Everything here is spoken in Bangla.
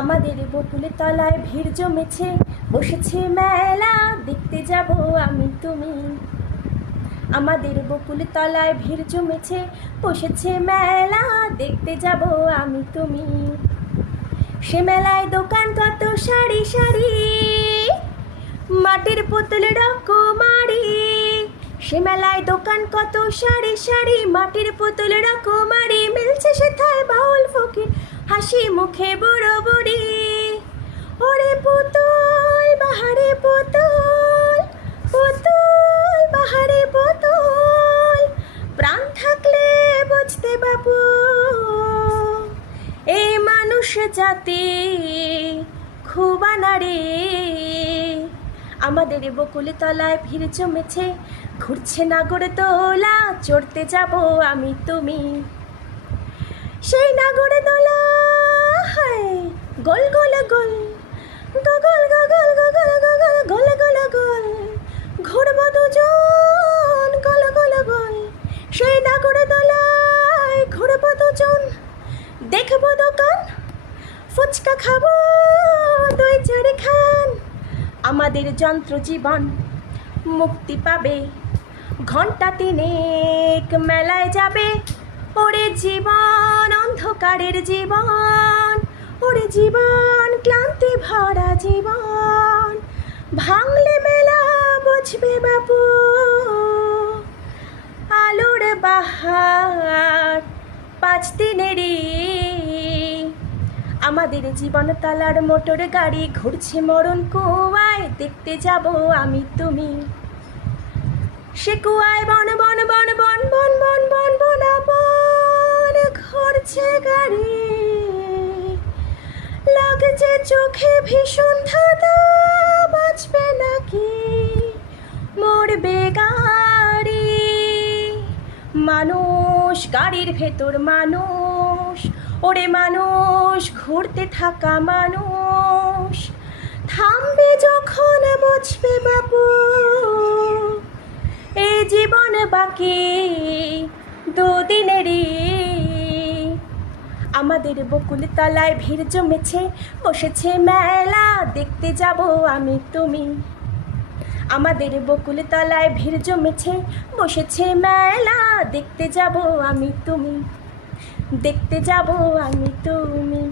আমাদের বকুল তলায় ভিড় জমেছে, বসেছে মেলা, দেখতে যাব আমি তুমি। আমাদের বকুল তলায় ভিড় জমেছে, বসেছে মেলা, দেখতে যাব আমি তুমি। সে মেলায় দোকান কত সারি সারি, মাটির পুতুল রকমারি। সে মেলায় দোকান কত সারি সারি, মাটির পুতুল রকমারি। মিলছে সেথায় বাউল ফকির, হাসি মুখে বুড়ো বুড়ি। ওরে পুতুল বাহারে পুতুল, পুতুল বাহারে পুতুল, প্রাণ থাকলে বুঝতে বাবু এই মানুষ জাতি খুব আনারে। আমাদের বকুল তলায় ভিড় জমেছে, ঘুরছে নাগরদোলা, চড়তে যাব আমি তুমি। সেই নাগরদোলা গোল গোল গোল, গগল গগল গগল গগল, গোল গোল গোল, ঘুরব দুজন গোল গোল গোল। সেই নাগরদোলায় ঘুরব দুজন, দেখব দোকান, ফুচকা খাবো দুই চারি খান। আমাদের যন্ত্র জীবন মুক্তি পাবে, ঘন্টা তিনেক মেলায় যাবে। ওরে জীবন অন্ধকারের জীবন, ওরে জীবন ক্লান্তি ভরা জীবন। ভাঙলে মেলা বুঝবে বাবু আলোর বাহার 5 দিনেরই। আমাদের জীবন তালার মোটর গাড়ি, ঘুরছে মরণ কুয়ায়, দেখতে যাব আমি তুমি। সে কুয়ায় বন বন বন বন বন বন বন বন বন, ঘুরছে গাড়ি, লাগছে চোখে ভীষণ ধাঁধা, বাঁচবে নাকি মরবে গাড়ি। মানুষ গাড়ির ভেতর মানুষ, ওরে মানুষ ঘুরতে থাকা মানুষ। থামবে যখন বুঝবে বাবু এই জীবন বাকি দুদিনেরই। আমাদের বকুল তলায় ভিড় জমেছে, বসেছে মেলা, দেখতে যাব আমি তুমি। আমাদের বকুল তলায় ভিড় জমেছে, বসেছে মেলা, দেখতে যাব আমি তুমি, দেখতে যাব আমি তুমি।